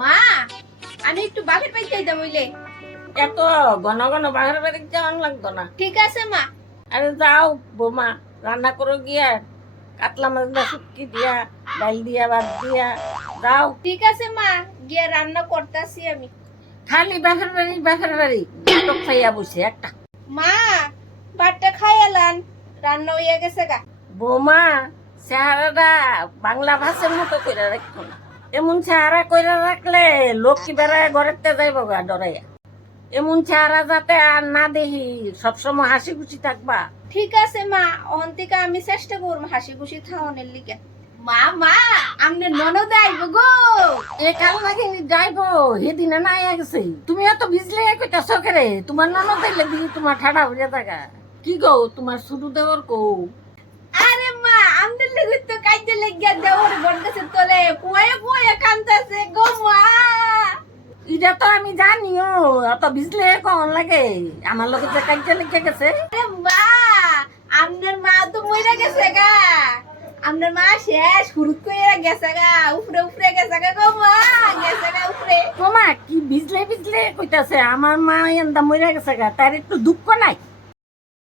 মা, আমি একটু বাপের বাড়ি যাইতাম হইলে। এত ঘন ঘন বাঘের বাড়ি যাওয়ান লাগতো না। ঠিক আছে মা। আরে যাও বৌমা, রান্না করো গিয়া, কাতলা মাছ না শুটকি দিয়া, ডাল দিয়া, ভাত দিয়া যাও। ঠিক আছে মা, গিয়ে রান্না করতেছি আমি। খালি বাঘের বাড়ি নাটক খাইয়া বসে একটা। মা, ভাতটা খাই এলান, রান্না হইয়া গেছে গা। বৌমা, চেহারাটা বাংলা ভাষার মতো কইরা রাখো না। এমন চেহারা কইরা রাখলে লোক কি বেড়ায় ঘরেতে যাইব গা ডরাইয়া। এমন চেহারা যাতে আর না দেখি, সবসময় হাসি খুশি থাকবা। ঠিক আছে মা, অহন থেকে আমি চেষ্টা করব হাসি খুশি থাওনের লিগে। মা মা, আমনে ননদ আইব গো। এ কাল নাকি যাইবো, সেদিনে নাই গেছে। তুমি এত ভিজলে কইতাছ কেরে? তোমার ননদ আইলে দিকে তোমার ঠাডা হইয়া থাকা। কি গো, তোমার শুরু দেওয়ার কো? আরে মা, আমদের লিগে তো কাইতে লাগিয়া দেওর বড়গাছের তলে কুয়ায় কুয়ায় কান্দাছে গো মা। এটা তো আমি জানিও, অত ভিজলে কখন লাগে? আমার লোকে যে কাইতে লেগে গেছে। আরে মা, আমনের মা তো মইরা গেছে গা। আমনের মা শেষ হুরুত কইরা গেছে গা, উপরে উপরে গেছে গা গো মা, গেছে গা উপরে। তোমা কি ভিজলে কইতাছে আমার মা এন্দা মইরা গেছে গা, তার একটু দুঃখ নাই?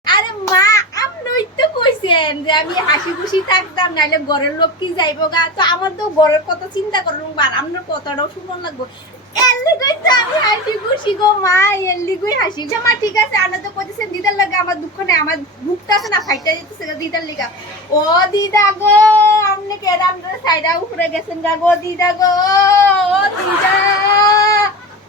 আরে মা, আপনি তো কইছেন যে আমি হাসি খুশি থাকতাম, নাইলে ঘরের লোক কি যাইবো গা। তো আমার তো ঘরের কথা চিন্তা করুন, বার আপনার কথাটাও শুনুন লাগবো। এল্লি কই তো আমি হাসি খুশি গো মা, এল্লি কই হাসি। যে মা ঠিক আছে, আনা তো কইতেছেন দিদার লাগে আমার দুঃখ নেই, আমার বুকটা আছে না ফাইটা যেতেছে দিদার লিগা। ও দিদা গো, আপনি কেডা আপনার সাইডা উপরে গেছেন গা গো দিদা গো, ও দিদা।